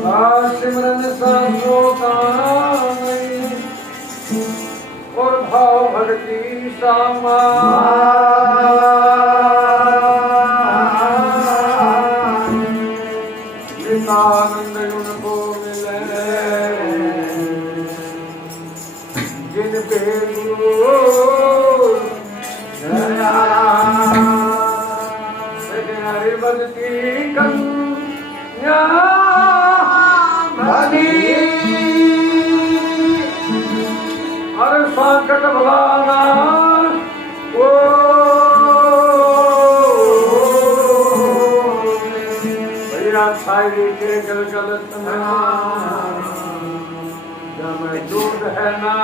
सिमरन सासो और भाव भक्ति सामा नितानंद उनको मिले जिन पे हरि भक्ति कन्या हर संकट भगाना ओ भैया छाई के गलगलत जब दूध है ना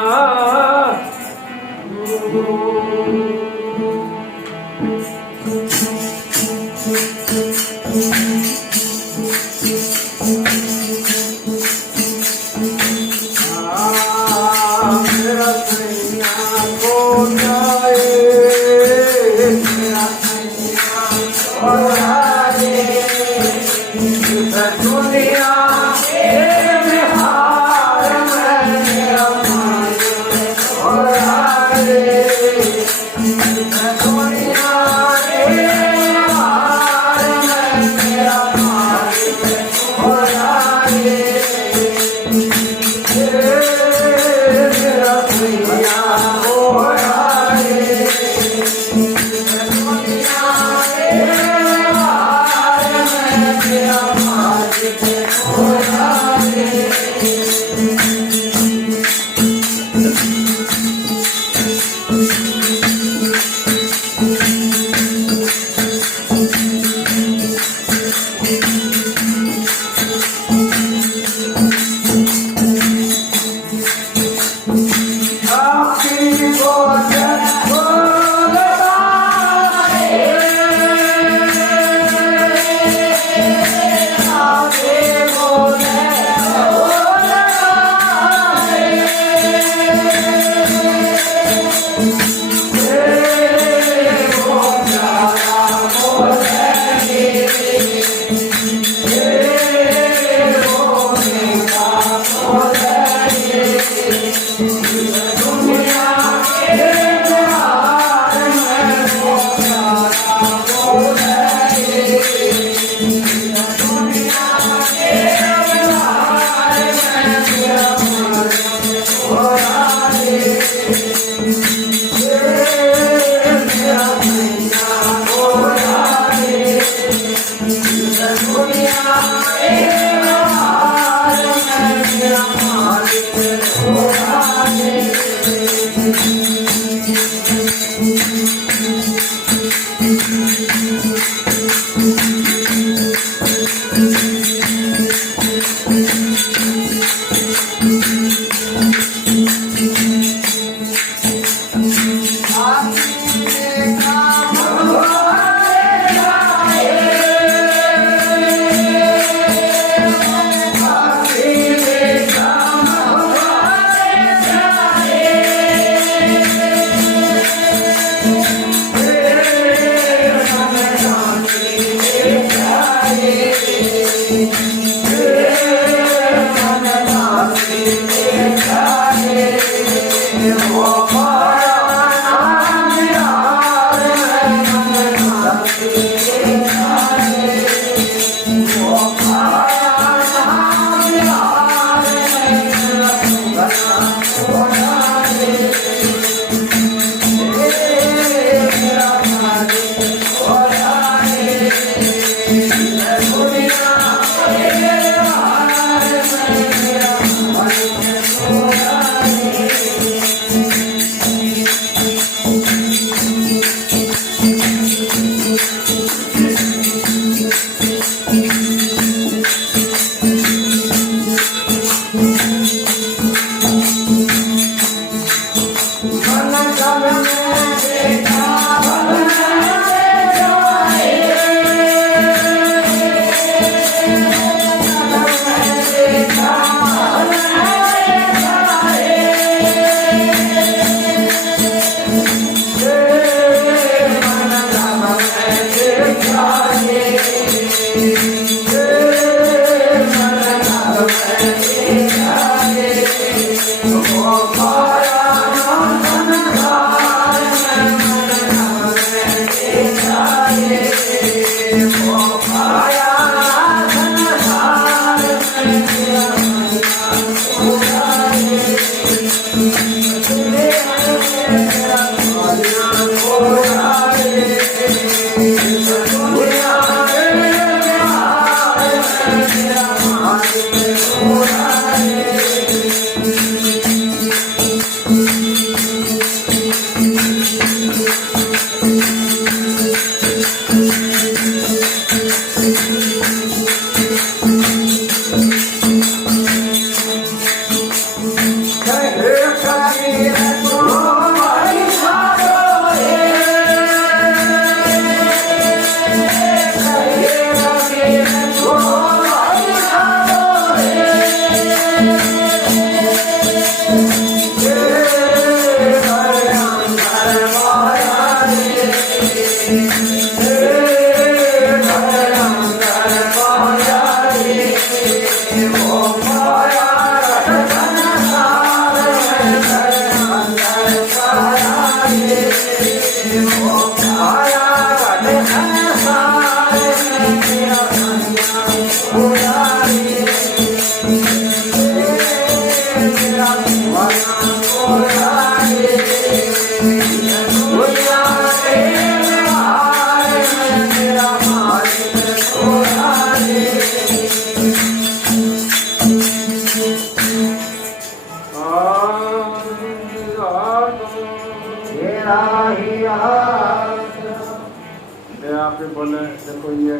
बोले देखो ये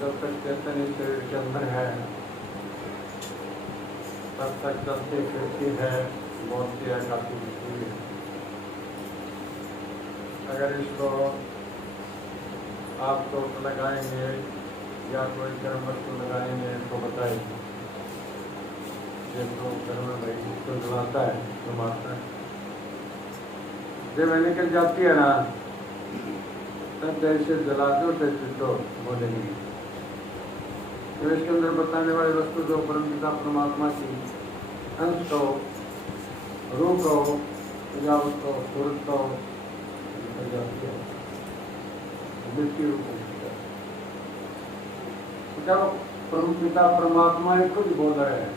जब तक चेतन शरीर के अंदर है तब तक चलती फिरती है, बोलती है, काफी है। अगर इसको आप चोट लगाएंगे या कोई गर्म वस्तु लगाएंगे तो बताएंगे ये तो घर में भाई इसको जलाता है तो मारता है, जब निकल जाती है ना तब जैसे जला दो तैसे तो बोलेंगे। तो इसके अंदर बताने वाली वस्तु जो परमपिता परमात्मा की अंश को, रूप को, सजावट को, सूरत को मृत्यु रूप जब परमपिता परमात्मा ही खुद बोल रहे हैं,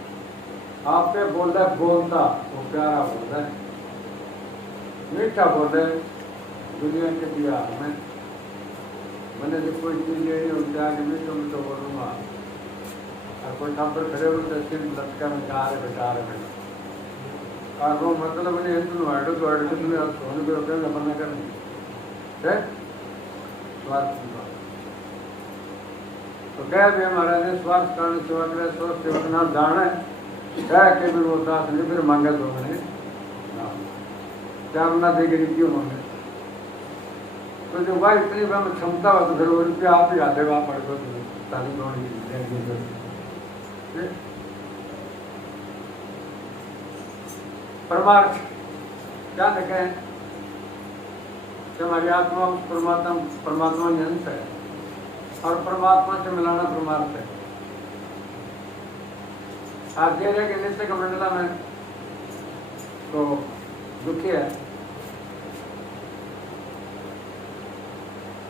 आप पे बोल रहा है बोलता वो प्यारा बोल रहा है, मीठा बोल रहे दुनिया के दिया में मैंने जो कोई चीज यही उनसे आगे भी तो बोलूँगा और कोई काम पर खड़े हो तो सिर्फ लटका में चाह रहे बेटा रहे और वो मतलब नहीं है तुम वाइडो तो वाइडो तुम्हें सोने पे होते हैं अपन न करने ठीक स्वार्थ की बात तो कह भी महाराज ने स्वार्थ कारण सेवा करे स्वस्थ सेवक ना जाने कह के फिर वो दास नहीं फिर मांगे तो मैंने क्या ना देगी क्यों मांगे तो जो भाई इतनी में क्षमता हो तो फिर वो रुपया आप ही आते वहाँ पड़ गए तालीम परमार्थ क्या देखें कि हमारी आत्मा परमात्मा अंश है और परमात्मा से मिलाना परमार्थ है। आप कह रहे कि नित्य का मंडला में तो दुखी है,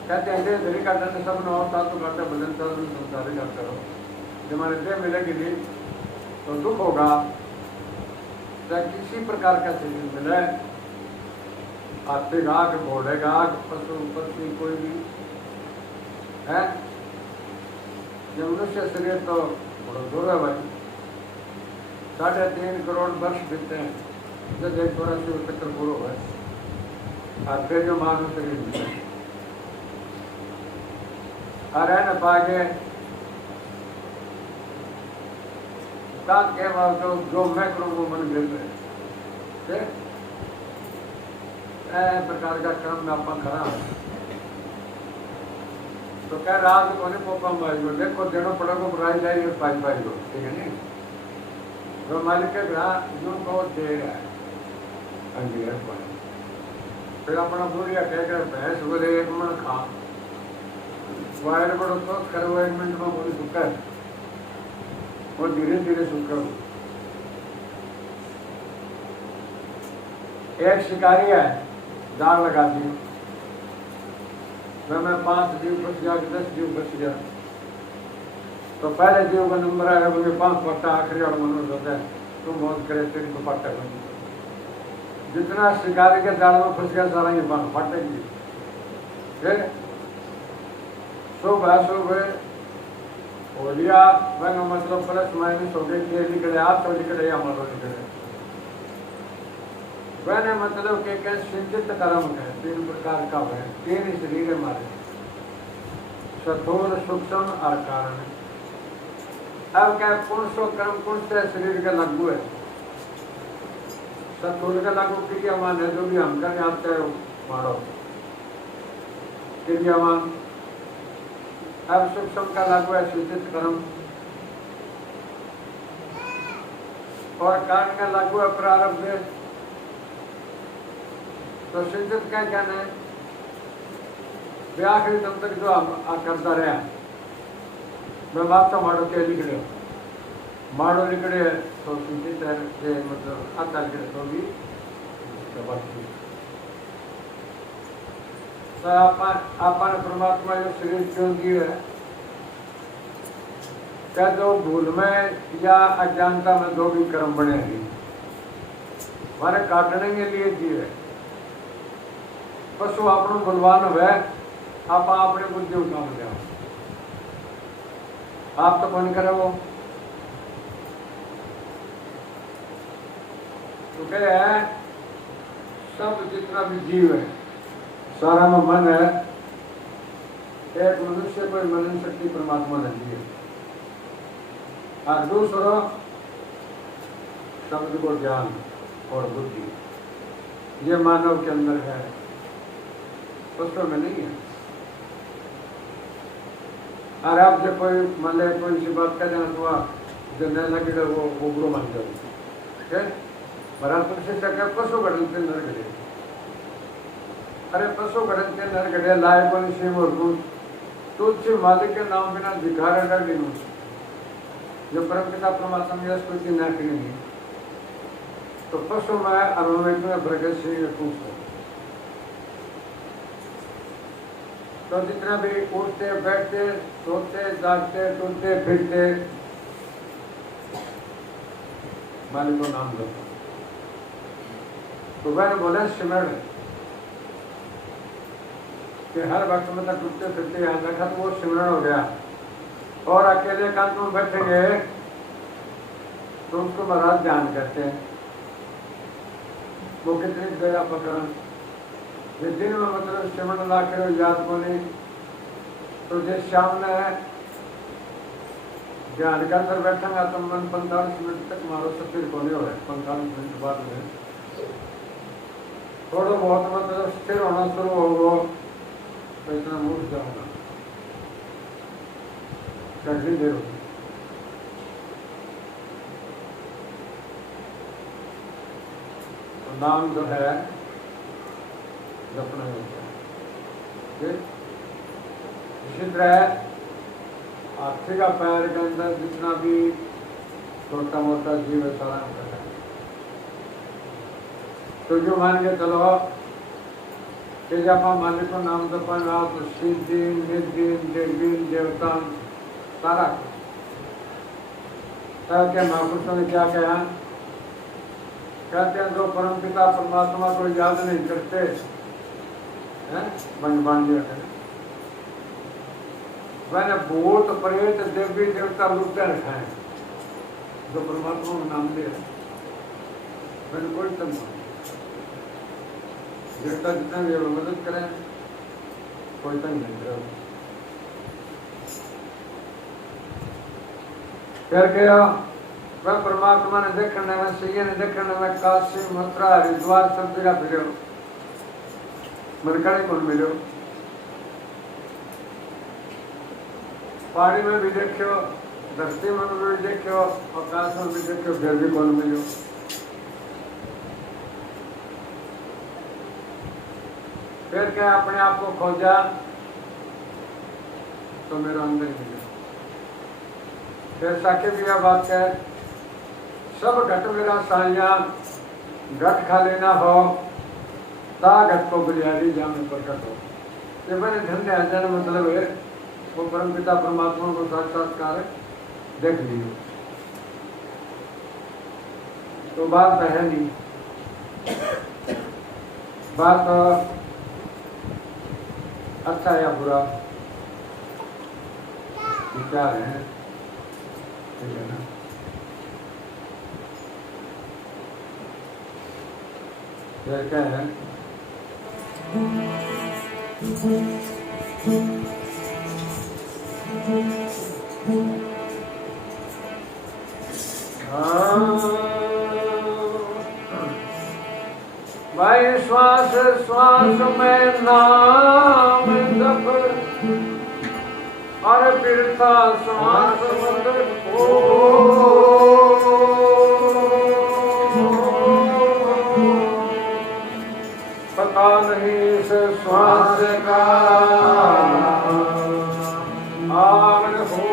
कहते हैं धरी का दंड सब न होता तो करते भजन सब संसारी करते रहो, जब हमारे देह मिलेगी नहीं तो दुख होगा, चाहे किसी प्रकार का शरीर मिले, हाथी घाट घोड़े घाट पशु पक्षी कोई भी है, जब मनुष्य शरीर तो बड़ा दूर है भाई, 3.5 करोड़ वर्ष बीतते हैं जब 184 चक्कर पूरा हुआ और फिर जो मानव शरीर मिले रह न पाएंगे के बाद तो जो मैं करूँ वो मन गिर रहे प्रकार का क्रम में अपन खड़ा है तो कह रात को नहीं पोपा मारी को देखो देना पड़ेगा बुराई जाएगी पाई पाई को ठीक है नहीं तो मालिक के ग्राह जो बहुत दे रहा है अंजीर पानी फिर अपना बुढ़िया कह कर भैंस बोले एक मन खा वायर बड़ो तो कर वो 1 मिनट में बोली सुखा है और धीरे धीरे सुखा हो। एक शिकारी है दाग लगा दी मैं 5 जीव बच गया 10 जीव बच गया तो पहले जीव का नंबर आया मुझे 5 पट्टा आखिरी और मनुष्य होता है तुम बहुत करे तेरी को पट्टा बन जितना शिकारी के दाल में फंस गया सारा ये फटेगी फिर शुभ अशुभ हो लिया, वह मतलब प्लस माइनस हो गए, ये निकले आप तो निकले हमारा निकले, वह मतलब के सिंचित कर्म है, 3 प्रकार का है, 3 शरीर हमारे, स्थूल सूक्ष्म और कारण। अब क्या कौन सो कर्म कौन से शरीर का लागू है? स्थूल का लागू क्रियामान है, जो भी हम करें आप चाहे मारो क्रियामान। अब सूक्ष्म का लागू है सिंचित कर्म, और कारण का लागू है प्रारब्ध। तो सिंचित का क्या है? आखिरी दम तक जो हम करता रहा, मैं बात तो माड़ो के निकले, माड़ो निकले तो सिंचित है, मतलब आता निकले तो भी तो अपन परमात्मा जो शरीर क्यों दिए है, क्या जो भूल में या अज्ञानता में जो भी कर्म बने हैं हमारे काटने के लिए दिए है। पशु अपनों बलवान हुए, आप अपने बुद्धि उठाम लिया, आप तो कौन करे वो? तो क्या है, सब जितना भी जीव है सारा में मन है, एक मनुष्य को मनन शक्ति परमात्मा ने दी है, और दूसरा शब्द को ज्ञान और बुद्धि, ये मानव के अंदर है, पशु में नहीं है। और आप जब कोई मान ले कोई सी बात कर देना तो जो न लगे वो बुरो मान जाओ, ठीक है? बराबर से चक्कर पशु गठन के नर गढ़े, अरे पशु गठन के नर गढ़े लाए कोई शिव और दूध, तुझसे मालिक के नाम बिना धिकार कर दी, जो परम पिता परमात्मा में स्तुति न करेंगे तो पशु में अरुणित में प्रगति से पूछता। तो जितना भी उठते बैठते सोते जागते टूटते फिरते मालिक को नाम लो, तो वह बोले सिमरण कि हर वक्त में तक टूटते फिरते यहाँ बैठा तो वो सिमरण हो गया, और अकेले एकांत में बैठेंगे तो उसको महाराज ध्यान करते हैं, वो कितनी दया पकड़न। दिन में मतलब सिमरण ला कर याद को नहीं, तो जिस शाम ने ध्यान का अंदर बैठेंगे तो मन 45 मिनट तक मारो स्थिर होने हो रहा है, 45 मिनट बाद में थोड़ा बहुत मतलब स्थिर होना शुरू होगा, तो इतना उठ जाऊंगा कितनी देर होगी। तो नाम जो है जपना होता है। इसी तरह हाथी का पैर के अंदर जितना भी छोटा मोटा जीव है सारा है, तो जो मान के चलो कि जब आप मालिक को नाम जपन तो सिद्धि निधि देवी देवता सारा क्या महापुरुषों ने क्या कहा? कहते हैं जो परम पिता परमात्मा को याद नहीं करते बन दिया, मैंने भूत प्रेत देवी देवता लुटे रखा है, जो परमात्मा को नाम दिया मैंने कोई तंग देवता जितना भी मदद करें कोई तंग नहीं करे। फिर क्या वह परमात्मा ने देखने में सही ने देखने में काशी मथुरा हरिद्वार सब जगह फिर मनकाने कौन मिलो, पहाड़ी में भी देखो, धरती में भी देखो, आकाश में भी देखो, फिर भी कौन मिलो। फिर क्या अपने आप को खोजा तो मेरा अंदर मिले। फिर साके भी यह बात कह सब घट मेरा साइया घट खा लेना हो ता घट को बुलियारी जान प्रकट हो। ये मैंने धन्य अजन मतलब है वो परम पिता परमात्मा को साक्षात्कार देख लियो, तो बात है नहीं, बात अच्छा या बुरा विचार है, ठीक है ना। फिर क्या है, भाई श्वास श्वास में नाम जप, और बिरथा श्वास मत खो। पता नहीं इस श्वास का आग हो।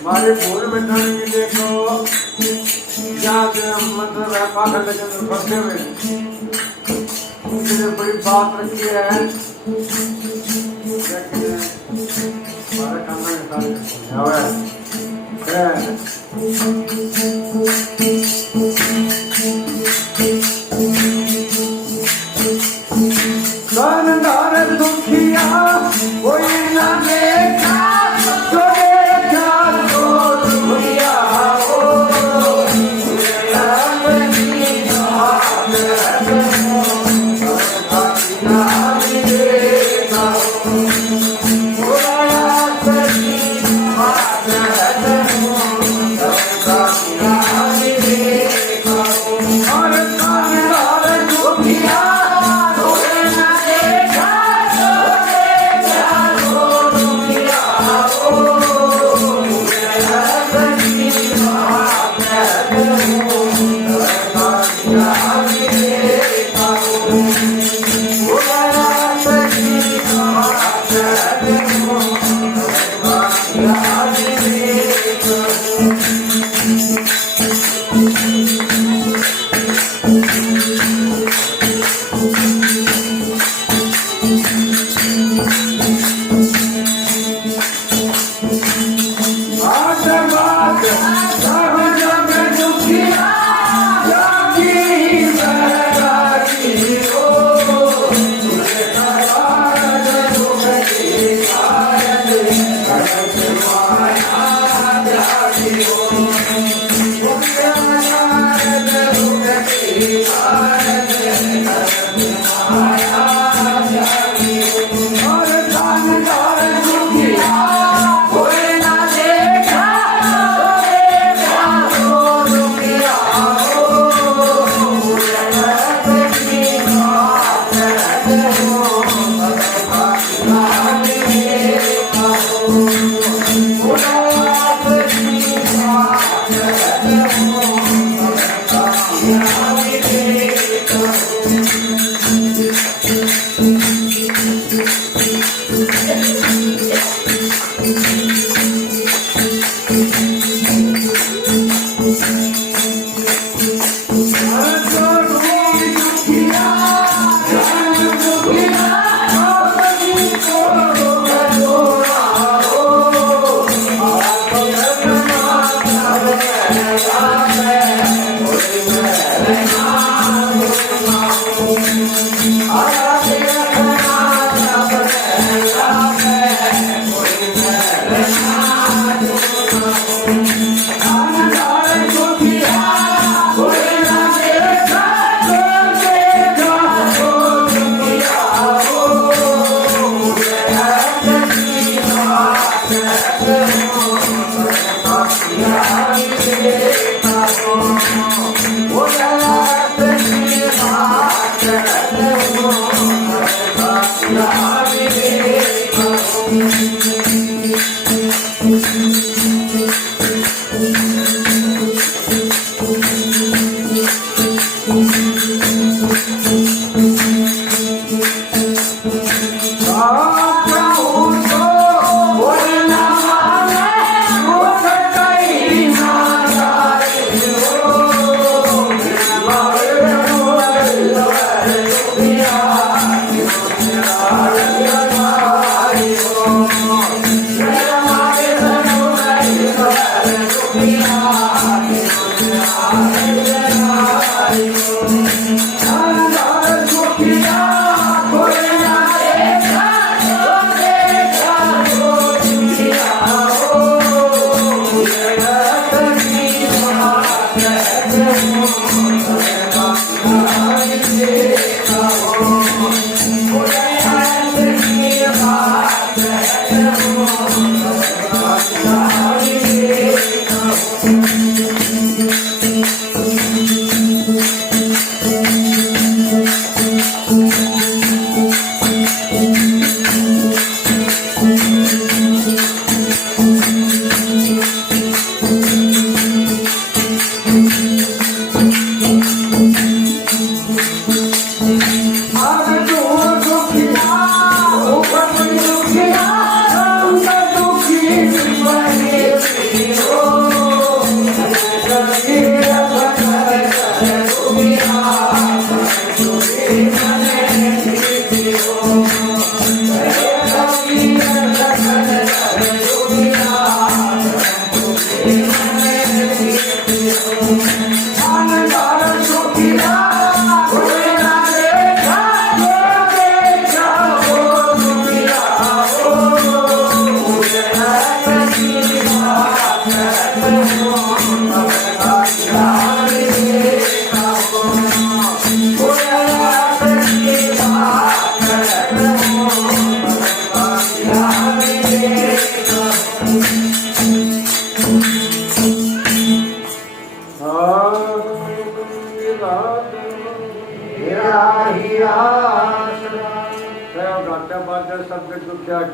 हमारे भूल मिटाने की देखो, यहाँ से हम मतलब है पाखंड के अंदर फंसे हुए, उसने बड़ी बात रखी है, लेकिन हमारे खाना में सारे समझावा है। संदार दुखिया कोई ना देखा, जो देखा तो दुखिया हो। Yeah.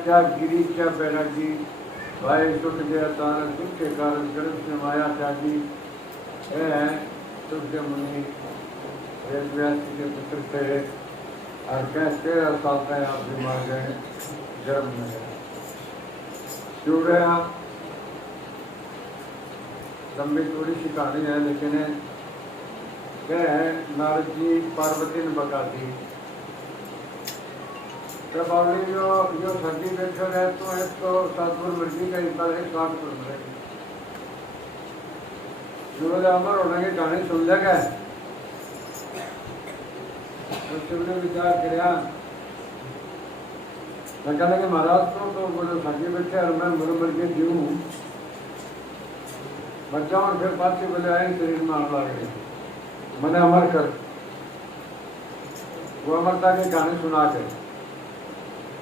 क्या गिरी क्या बैरागी भाई सुख गया तारक दुख के कारण गणेश ने माया त्यागी है सूर्य मुनि व्यास के पुत्र थे और क्या 13 साल का आप बीमार गए जन्म में क्यों रहे लंबी थोड़ी सी कहानी है लेकिन क्या है नारद जी पार्वती ने बता दी जब अभी जो सर्दी बैठे रहे तो एक तो सातपुर मृगी का इतना है 7 मृगी जो अमर होने की कहानी सुन लेगा तो शिव ने विचार किया मैं कहने के महाराज तो बोले सर्दी बैठे और मैं मर के जीऊँ बच्चा और फिर बात से बोले आए शरीर में आग लगे मैंने अमर कर वो अमरता की कहानी सुना के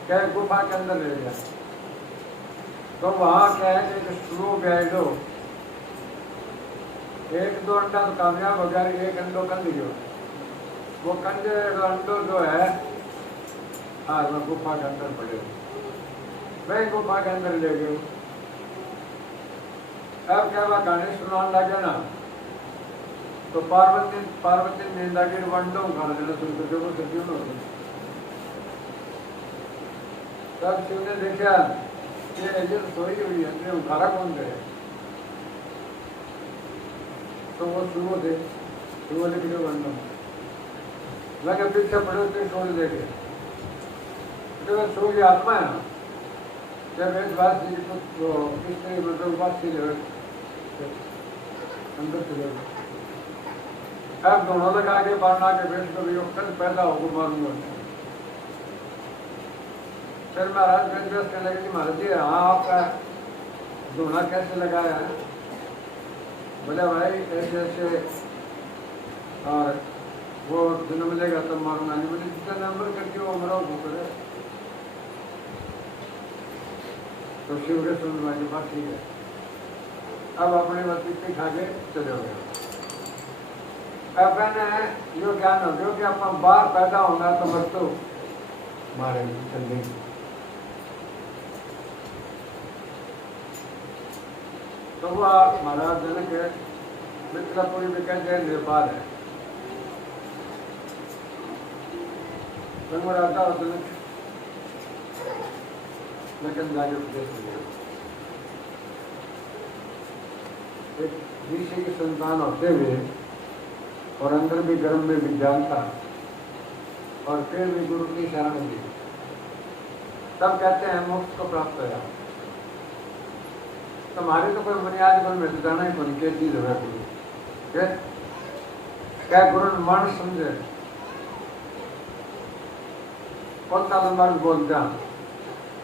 क्या गुफा के अंदर ले गया तो वहां क्या है कि स्लो गैडो 1-2 अंडा तो कामयाब हो गया 1 अंडो कंद गयो वो कंदे अंडो जो है हाँ वो गुफा के अंदर पड़े मैं गुफा के अंदर ले गयो अब क्या हुआ कहानी सुनाने लगे ना तो पार्वती नींदा की वंडो खाना देना शुरू कर वो क्यों न हो तब शिव ने देखा कि ऐसे सोई हुई है उखाड़ा कौन करे तो वो सुबह थे सुबह लिख लो बनना लगे पीछे पड़े उसने छोड़ देखे तो सो की आत्मा है ना जब एक बात तो किसने मतलब बात थी अंदर चले अब दोनों तक आगे बढ़ना के बैठ कर कल पैदा होगा मारूंगा फिर महाराज वेद व्यास कहने लगे कि महाराज जी हाँ आपका दोना कैसे लगाया है बोले भाई ऐसे ऐसे और वो जन्म मिलेगा तब मारूंगा नहीं बोले जितना नंबर करके वो मरा वो करे तो शिव के सुन की बात ठीक है अब अपने मस्ती पे खा के चले हो गए अब मैंने यो ज्ञान हो गया कि अपना बाहर पैदा होना तो बस तो मारे चल देंगे तो वह महाराज जनक मिथिलापुरी में कहते हैं नेपाल है संगराता और जनक लेकिन जाके उपदेश दिया एक ऋषि की संतान होते हुए और अंदर भी गर्भ में भी जानता और फिर भी गुरु की शरण दी तब कहते हैं मोक्ष को प्राप्त होगा तुम्हारे तो कोई बुनियादी बन में जाना ही बन के चीज है गुरु क्या गुरु मन समझे कौन सा नंबर बोलता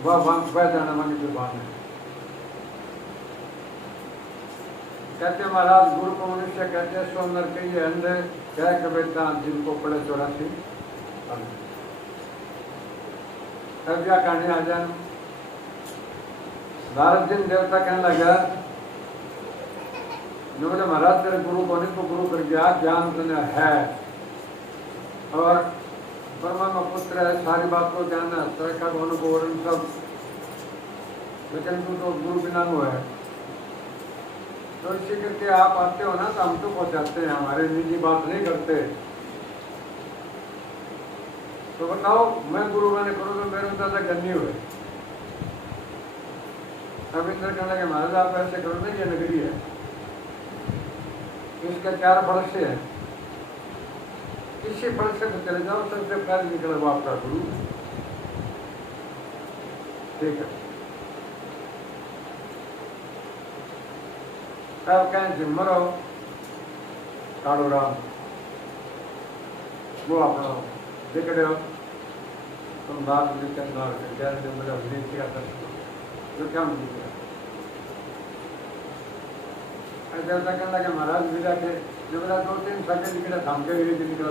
वह जाना मन की बात है कहते महाराज गुरु को मनुष्य कहते हैं सोनर के ये अंधे कह कविता जिनको पढ़े 84 अब क्या कहानी आ जाए नारद जी देवता कहने लगा, जो बोले महाराज तेरे गुरु को नहीं तो गुरु कर गया, ज्ञान तुझे है और परमात्मा पुत्र है, सारी बात को ज्ञान है, तरह का अनुभव सब, लेकिन तू तो गुरु बिना हुआ है। तो इसी करके आप आते हो ना तो हम तो पहुंचाते हैं, हमारे निजी बात नहीं करते। तो बताओ मैं गुरु मैंने करूँ तो मेरे दादा गन्नी हुए। अब इंद्र कहने लगे महाराज आप ऐसे करो ना, ये नगरी है, इसका 4 फल से है, किसी फल से तो चले जाओ, सबसे पहले निकले वो आपका गुरु। ठीक है, अब कहें जिम्मरो काड़ो राम वो अपना देख रहे हो तुम बात नार जैसे मेरा विनीत किया था जो क्या मुझे किया ऐसा ऐसा कहने लगे महाराज विदा के जो मेरा 2-3 सके निकले थाम के निकला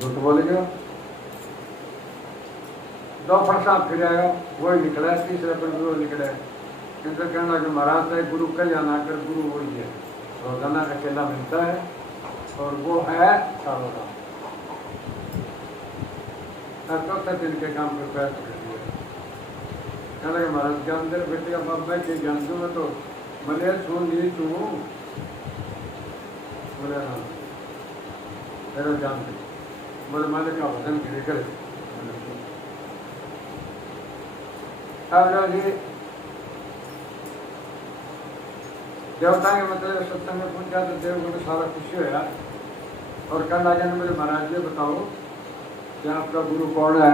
झूठ बोलेगा 2 फरसा फिर आएगा वही निकला, तीसरे पर वो निकले। इनसे कहने लगे महाराज से गुरु का जाना कर, गुरु वही है, रोजाना अकेला मिलता है और वो है सारो राम। चौथे दिन के काम पर पैर पकड़ दिया। कहने लगे महाराज ज्ञान दे बेटे अब मैं के ज्ञान दूँ, मैं तो मैंने सुन ली तू बोले हाँ मेरा ज्ञान दे, बोले मालिक का भजन गिरे करे। अब जी देवता के मतलब सत्संग में पूछा तो देव को सारा खुशी होया और कल आ जाने मेरे महाराज जी बताओ कि आपका गुरु कौन है।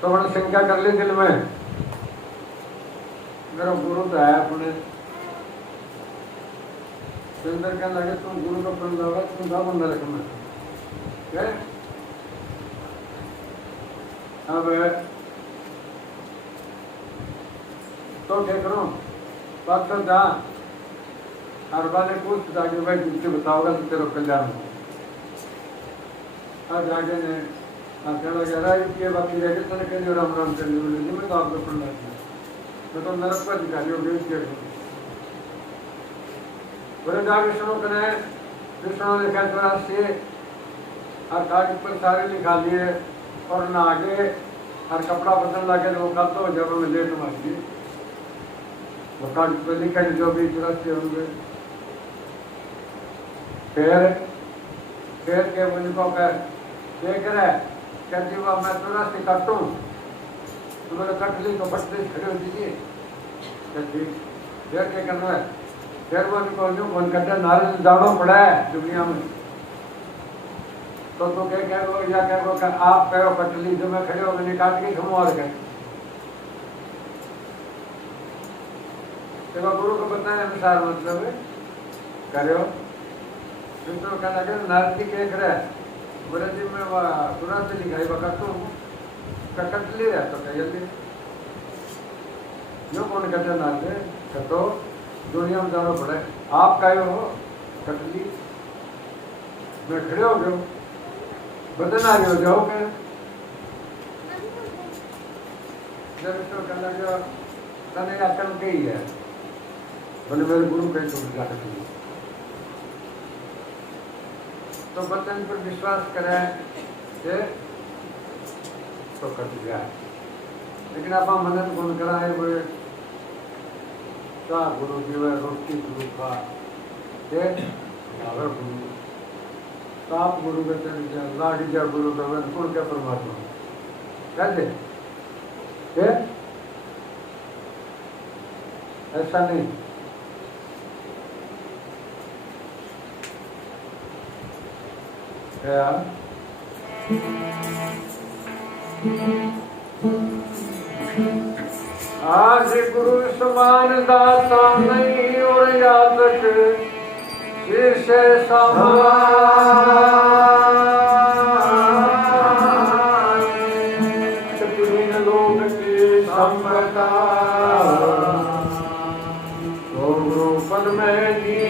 तो मैंने शंका कर ली दिल में, मेरा गुरु तो है अपने। सुंदर कहने लगे तुम गुरु का बंदा होगा, तुम का बंदा रखना है। अब तो क्या करूं बात तो जा हर बार पूछ जाके भाई तुझसे बताओगा तो तेरा कल्याण हो। आज आगे ने कहने लगा ये बाकी रह गए तेने कह राम राम करने बोले जी मैं तो आपको पढ़ना मैं तो नरक पर अधिकारी हो गई। बोले जा विष्णु कने विष्णु ने लिखा 84 और कागज पर सारे लिखा लिए और ना आगे और कपड़ा बदल लगे तो वो कल तो जब में लेट मारी वो कागज पर लिखा जो भी 84 होंगे। फिर के उनको देख रहे कहती हुआ मैं 84 काटूँ तो मेरे कट ली तो फटते खड़े हो दीजिए। ठीक फिर क्या करना है, फिर वो उनको जो कौन कहते नारियल दाड़ो पड़ा है दुनिया में तो क्या कहो या कहो कि आप कहो कटली जो मैं खड़े हो मैंने काट के घुमा और गए। तो गुरु को बताया अनुसार मतलब करो तो कहना लगे नारद जी के रहे बोले जी मैं तुरा से लिखाई बकटू कटली रहा तो कह जल्दी जो कौन कहते नारद तो दुनिया में जाना पड़े आप कहे हो कटली मैं खड़े हो गए बदन आ रही हो जाओ क्या जब इसको कहना लगे तने अकल के ही है बोले मेरे गुरु कहे तो जाकर तो बचन पर विश्वास करें तो कट गया। लेकिन आप मनन गुण कराए बोले क्या गुरु जी वह रोटी गुरु का गुरु साप गुरु के चल लाठी जा गुरु का गुण क्या परमात्मा कैसे ऐसा नहीं। आज गुरु समान दाता नहीं और यादक शीर्ष समान लोग की संपदा तो गुरु पद में जी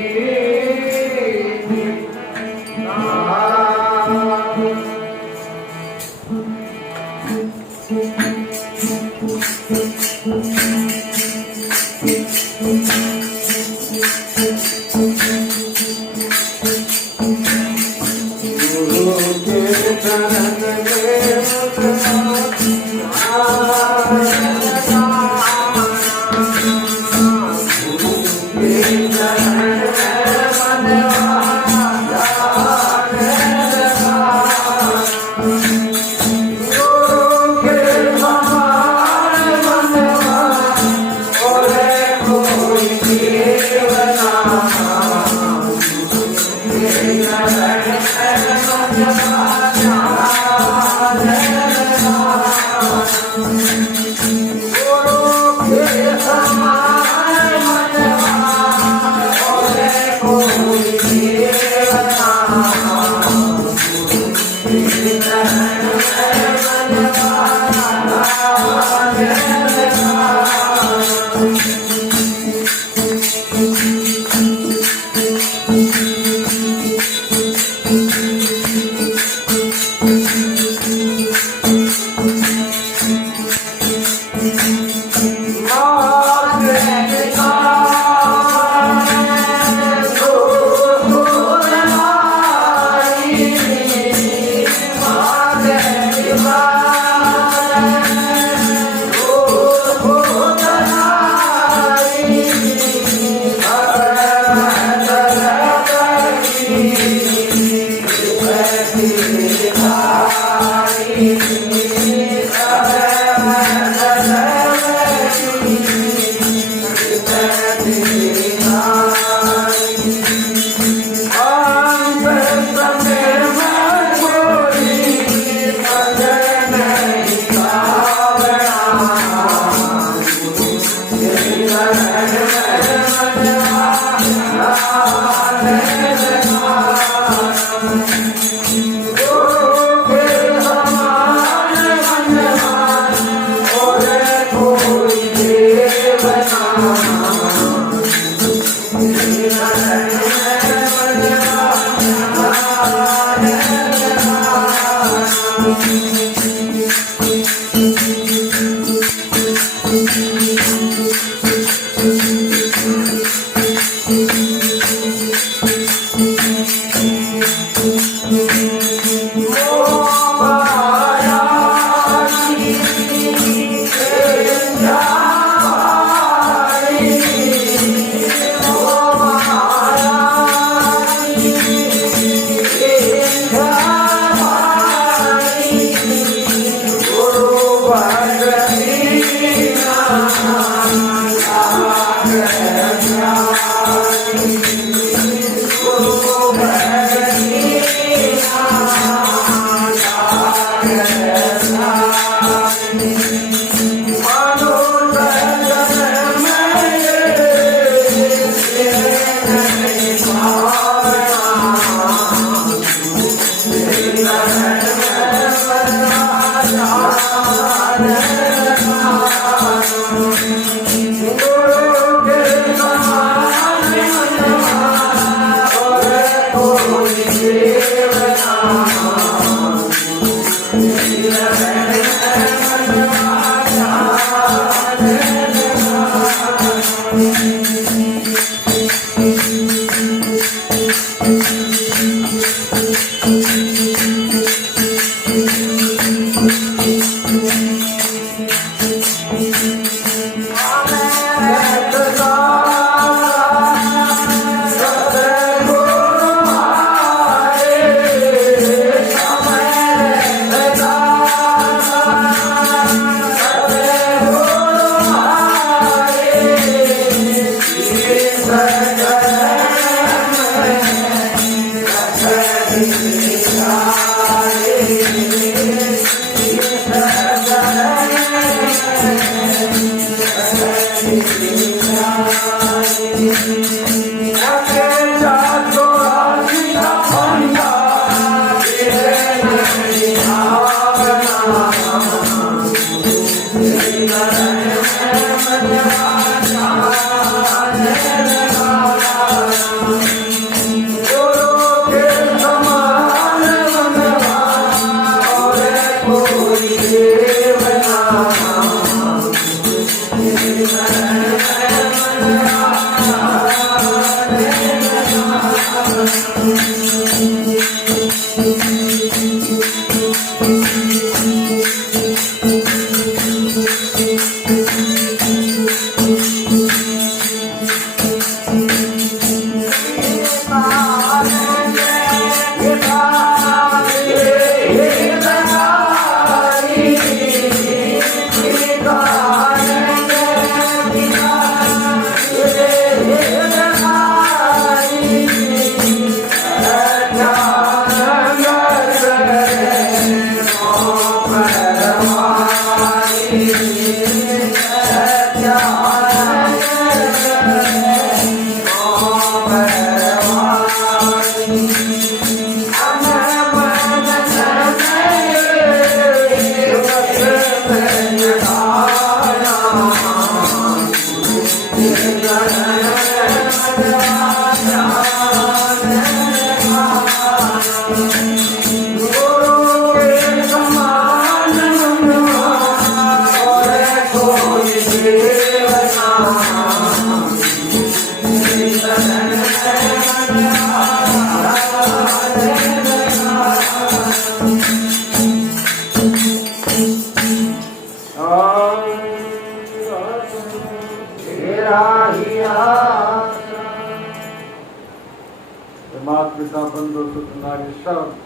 परिवार सब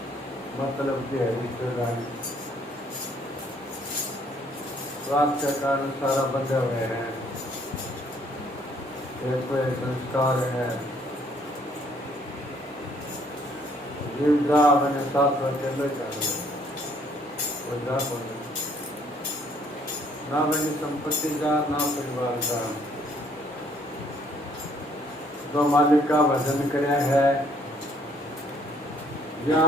मतलब की है रिश्तेदारी। स्वास्थ्य के कारण सारा बंधे हुए हैं। ये कोई संस्कार है जीवदा मैंने साथ अकेले कर ना मेरी संपत्ति का ना परिवार का। जो मालिक का भजन करे है या